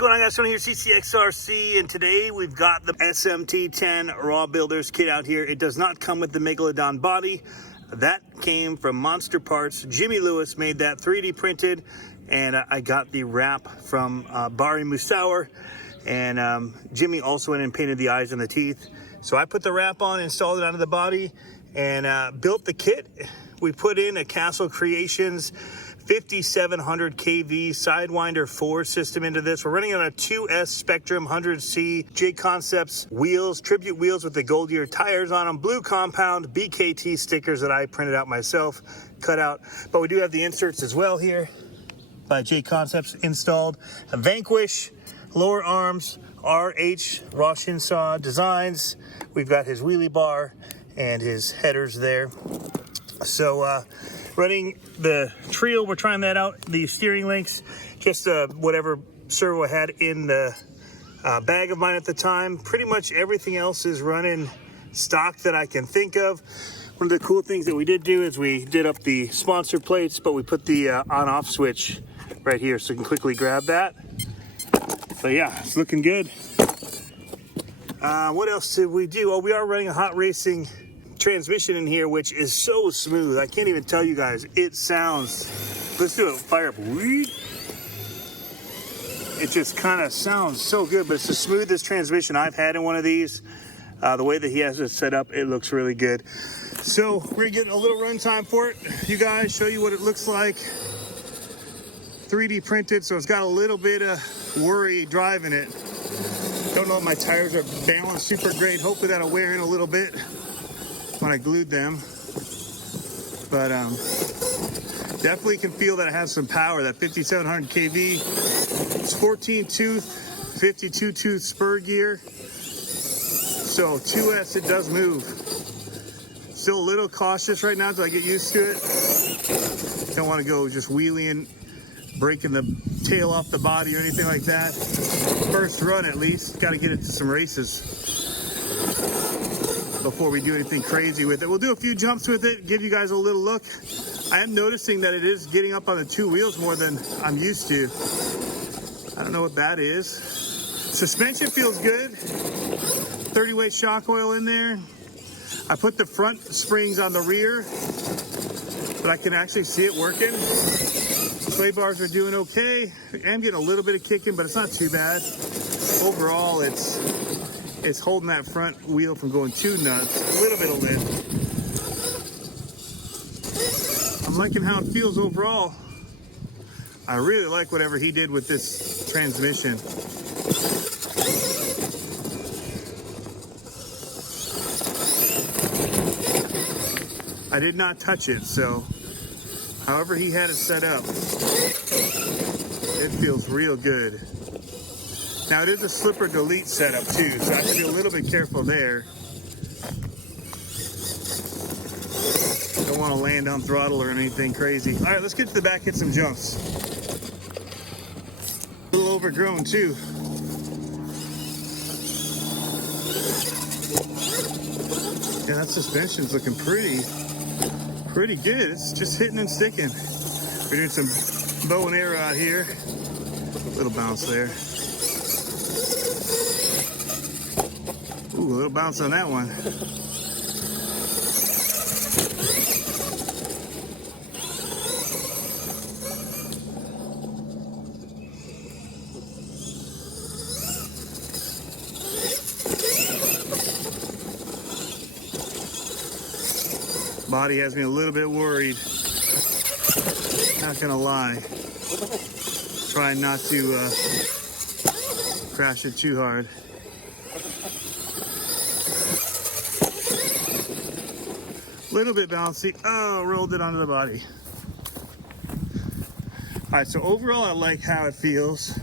going on, guys? Tony here, CCxRC, and today we've got the SMT10 Raw Builders kit out here. It does not come with the Megalodon body. That came from Monster Parts. Jimmy Lewis made that 3D printed, and I got the wrap from Bari Musauer, and Jimmy also went and painted the eyes and the teeth. So I put the wrap on, installed it onto the body, and built the kit. We put in a Castle Creations 5700 kV Sidewinder 4 system into this. We're running on a 2S Spectrum 100C J Concepts wheels, tribute wheels with the Goodyear tires on them, blue compound BKT stickers that I printed out myself, cut out. But we do have the inserts as well here by J Concepts installed. A Vanquish, lower arms, RH Roshinsaw designs. We've got his wheelie bar and his headers there. So running the Trio, we're trying that out. The steering links, just whatever servo I had in the bag of mine at the time. Pretty much everything else is running stock that I can think of. One of the cool things that we did do is we did up the sponsor plates, but we put the on-off switch right here so you can quickly grab that. So yeah, it's looking good. What else did we do? Oh, we are running a hot racing transmission in here, which is so smooth. I can't even tell you guys. It sounds, let's do it, fire up. It just kind of sounds so good, but it's the smoothest transmission I've had in one of these. The way that he has it set up, it looks really good. So we're getting a little runtime for it. You guys, show you what it looks like. 3D printed, so it's got a little bit of worry driving it. Don't know if my tires are balanced super great. Hopefully that'll wear in a little bit when I glued them, but definitely can feel that it has some power. That 5700 kV, it's 14 tooth, 52 tooth spur gear, so 2S, it does move. Still a little cautious right now until I get used to it. Don't want to go just wheeling, breaking the tail off the body or anything like that. First run at least, got to get it to some races before we do anything crazy with it. We'll do a few jumps with it, give you guys a little look. I am noticing that it is getting up on the two wheels more than I'm used to. I don't know what that is. Suspension feels good. 30 weight shock oil in there. I put the front springs on the rear, but I can actually see it working. Sway bars are doing okay. I am getting a little bit of kicking, but it's not too bad. Overall, it's holding that front wheel from going too nuts. A little bit of lift. I'm liking how it feels overall. I really like whatever he did with this transmission. I did not touch it, so however he had it set up, it feels real good. Now it is a slipper delete setup too, so I have to be a little bit careful there. Don't want to land on throttle or anything crazy. All right, let's get to the back, hit some jumps. A little overgrown too. Yeah, that suspension's looking pretty good. It's just hitting and sticking. We're doing some bow and arrow out here. Little bounce there. Ooh, a little bounce on that one. Body has me a little bit worried. Not gonna lie. Trying not to crash it too hard. Little bit bouncy. Oh, rolled it onto the body. All right, so overall I like how it feels.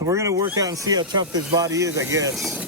We're gonna work out and see how tough this body is, I guess.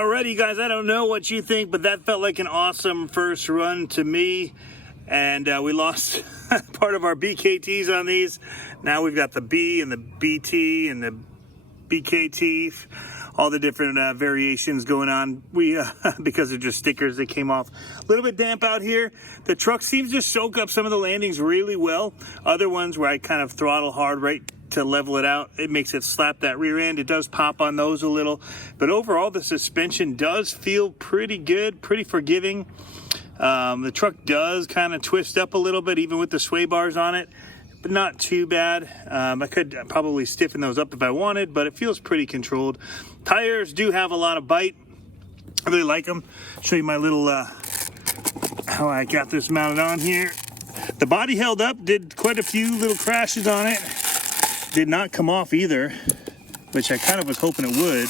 Alrighty guys, I don't know what you think, but that felt like an awesome first run to me. And we lost part of our BKTs on these. Now we've got the B and the BT and the BKT, all the different variations going on. We because of just stickers that came off. A little bit damp out here. The truck seems to soak up some of the landings really well. Other ones where I kind of throttle hard right to level it out, it makes it slap that rear end. It does pop on those a little, but overall the suspension does feel pretty good, pretty forgiving. The truck does kind of twist up a little bit even with the sway bars on it, but not too bad. I could probably stiffen those up if I wanted, but it feels pretty controlled. Tires do have a lot of bite. I really like them. Show you my little how I got this mounted on here. The body held up, did quite a few little crashes on it. Did not come off either, which I kind of was hoping it would.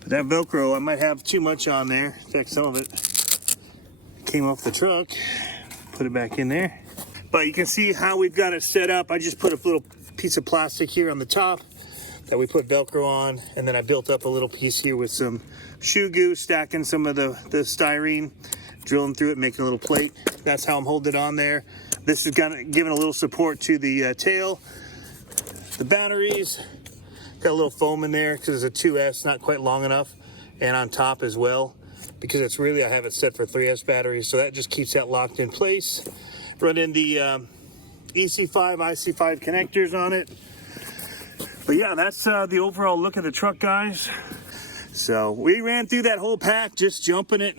But that Velcro, I might have too much on there. In fact, some of it came off the truck. Put it back in there. But you can see how we've got it set up. I just put a little piece of plastic here on the top that we put Velcro on, and then I built up a little piece here with some shoe goo, stacking some of the styrene, drilling through it, making a little plate. That's how I'm holding it on there. This is kind of giving a little support to the tail. The batteries, got a little foam in there because it's a 2S, not quite long enough, and on top as well, because it's really, I have it set for 3S batteries, so that just keeps that locked in place. Run in the EC5, IC5 connectors on it. But yeah, that's the overall look of the truck, guys. So we ran through that whole pack, just jumping it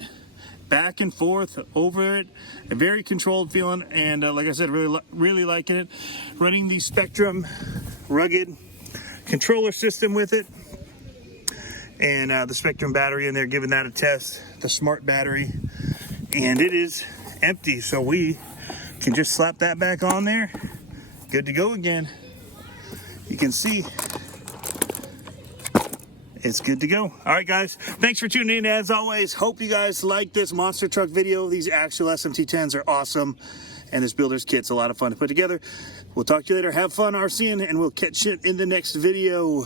back and forth over it. A very controlled feeling, and like I said, really liking it. Running the Spectrum rugged controller system with it, and the Spectrum battery in there, giving that a test, the smart battery, and it is empty, so we can just slap that back on there. Good to go again. You can see it's good to go. All right guys, thanks for tuning in as always. Hope you guys like this monster truck video. These Axial SMT10s are awesome, and this builder's kit's a lot of fun to put together. We'll talk to you later. Have fun RCing, and we'll catch you in the next video.